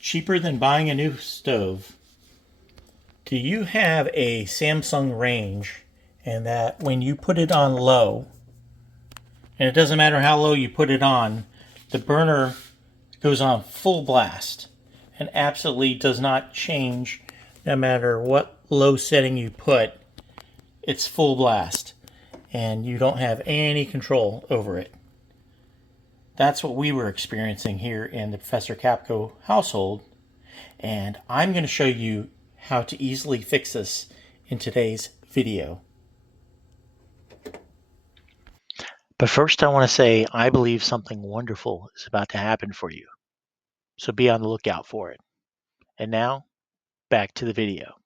cheaper than buying a new stove. Do you have a Samsung range and that when you put it on low, and it doesn't matter how low you put it on, the burner goes on full blast and absolutely does not change no matter what low setting you put. It's full blast and you don't have any control over it. That's what we were experiencing here in the Professor Capko household, and I'm going to show you how to easily fix this in today's video. But first I want to say I believe something wonderful is about to happen for you, so be on the lookout for it. And now, back to the video.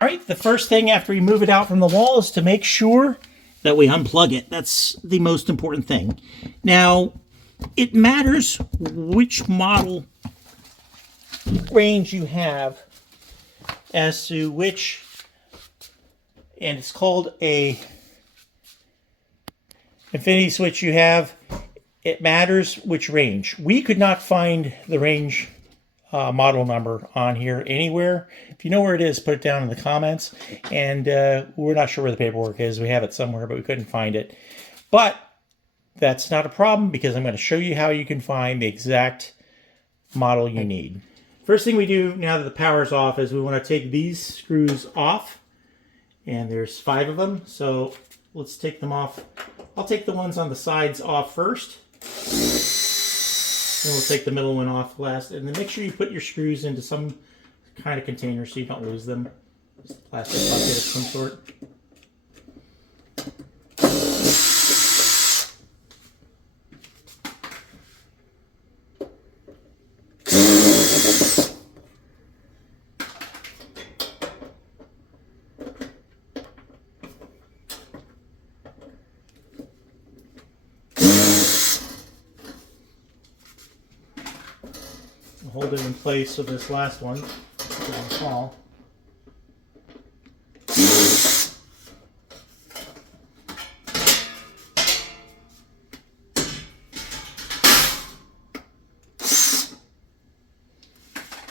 All right, the first thing after we move it out from the wall is to make sure that we unplug it. That's the most important thing. Now, it matters which model range you have as to which, and it's called a infinity switch you have. It matters which range. We could not find the range model number on here anywhere. If you know where it is, put it down in the comments. And we're not sure where the paperwork is. We have it somewhere, but we couldn't find it. But that's not a problem because I'm going to show you how you can find the exact model you need. First thing we do now that the power's off is we want to take these screws off. And there's 5 of them. So let's take them off. I'll take the ones on the sides off first. And we'll take the middle one off last. And then make sure you put your screws into some kind of container so you don't lose them. Just a plastic bucket of some sort. Hold it in place so this last one doesn't fall.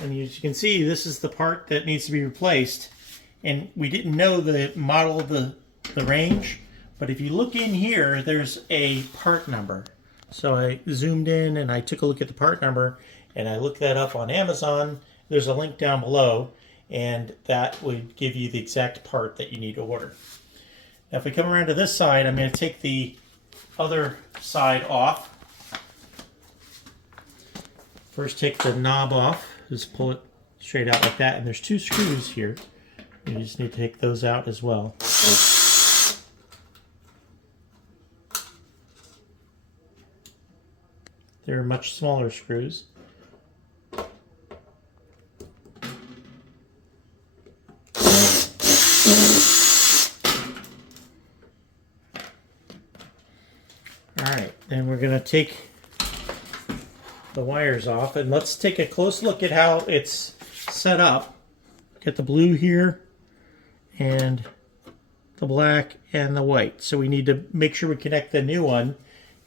And as you can see, this is the part that needs to be replaced. And we didn't know the model of the range, but if you look in here, there's a part number. So I zoomed in and I took a look at the part number, and I looked that up on Amazon. There's a link down below, and that would give you the exact part that you need to order. Now if we come around to this side, I'm going to take the other side off. First take the knob off, just pull it straight out like that, and there's 2 screws here. You just need to take those out as well. They're much smaller screws. Alright, then we're going to take the wires off, and let's take a close look at how it's set up. Got the blue here, and the black, and the white. So we need to make sure we connect the new one.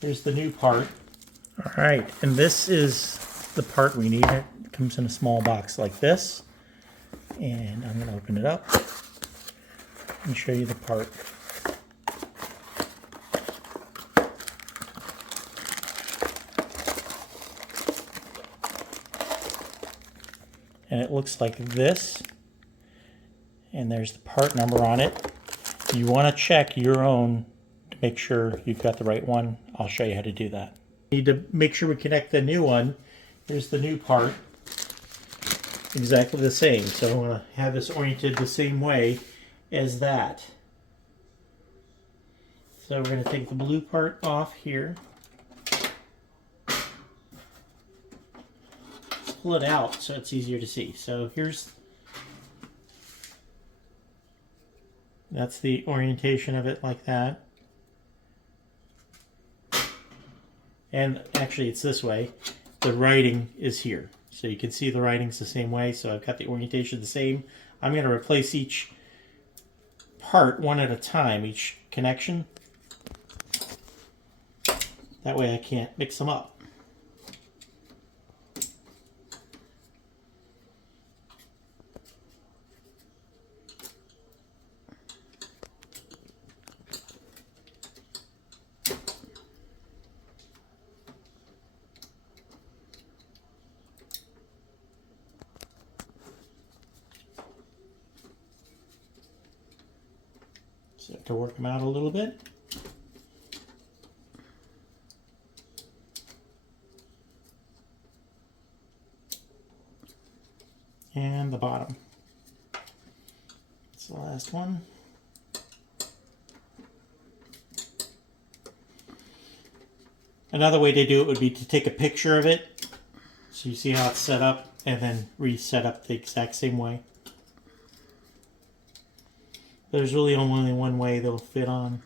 Here's the new part. Alright, and this is the part we need. It comes in a small box like this. And I'm going to open it up and show you the part. And it looks like this, and there's the part number on it. You want to check your own to make sure you've got the right one. I'll show you how to do that. You need to make sure we connect the new one. Here's the new part, exactly the same. So I want to have this oriented the same way as that. So we're going to take the blue part off here. Pull it out so it's easier to see. So that's the orientation of it like that. And actually it's this way. The writing is here. So you can see the writing's the same way. So I've got the orientation the same. I'm going to replace each part one at a time, each connection. That way I can't mix them up. So I have to work them out a little bit. And the bottom. That's the last one. Another way to do it would be to take a picture of it so you see how it's set up and then reset up the exact same way. There's really only one way they'll fit on.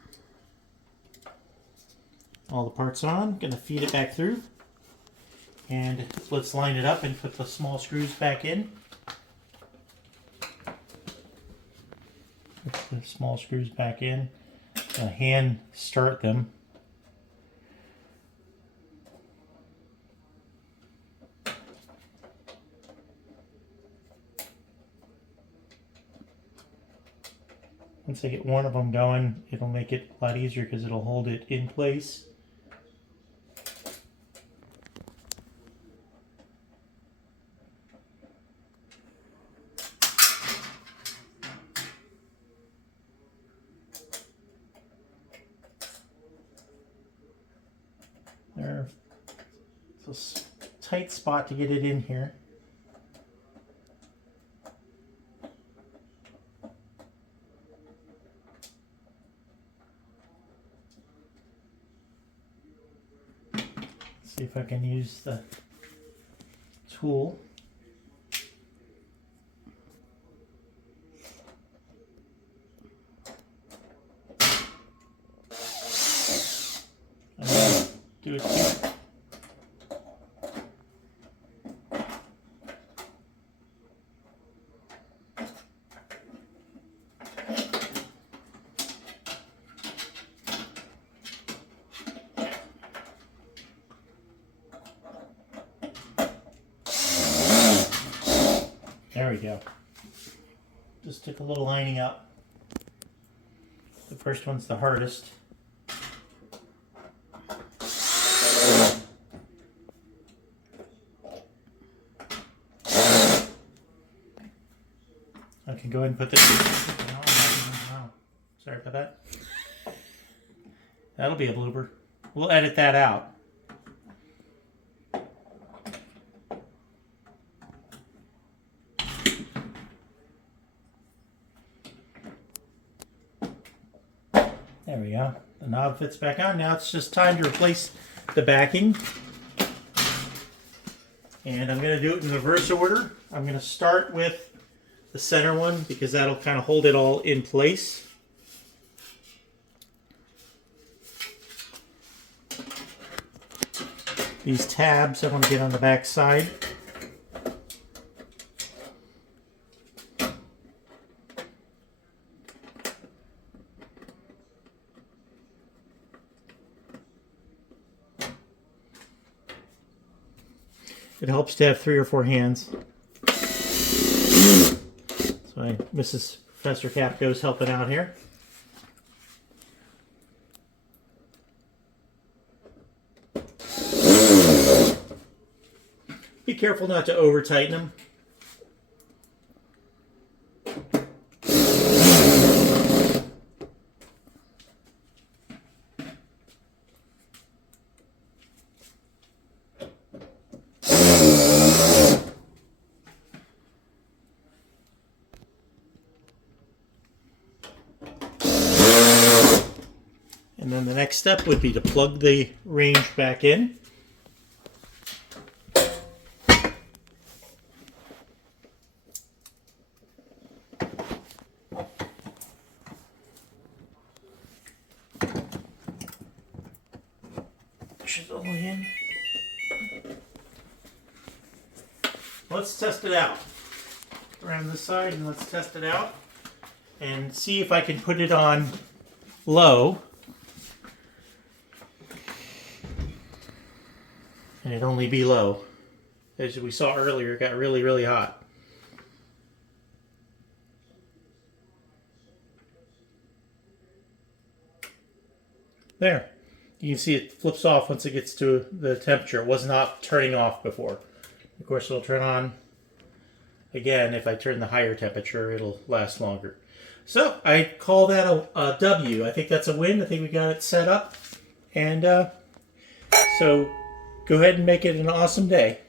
All the parts on. Gonna feed it back through. And let's line it up and put the small screws back in. Put the small screws back in. Hand start them. Once I get one of them going, it'll make it a lot easier because it'll hold it in place. There's a tight spot to get it in here. See if I can use the tool. Do it here. There we go. Just took a little lining up. The first one's the hardest. I can go ahead and put this. Oh, sorry about that. That'll be a blooper. We'll edit that out. There we go. The knob fits back on. Now it's just time to replace the backing. And I'm going to do it in reverse order. I'm going to start with the center one because that'll kind of hold it all in place. These tabs I want to get on the back side. It helps to have 3 or 4 hands. So Mrs. Professor Capko is helping out here. Be careful not to over tighten them. And then the next step would be to plug the range back in. Push it all in. Let's test it out. Around this side, and let's test it out and see if I can put it on low. and it'd only be low. As we saw earlier, it got really, really hot. There. You can see it flips off once it gets to the temperature. It was not turning off before. Of course, it'll turn on again. If I turn the higher temperature, it'll last longer. So I call that a W. I think that's a win. I think we got it set up. And so go ahead and make it an awesome day.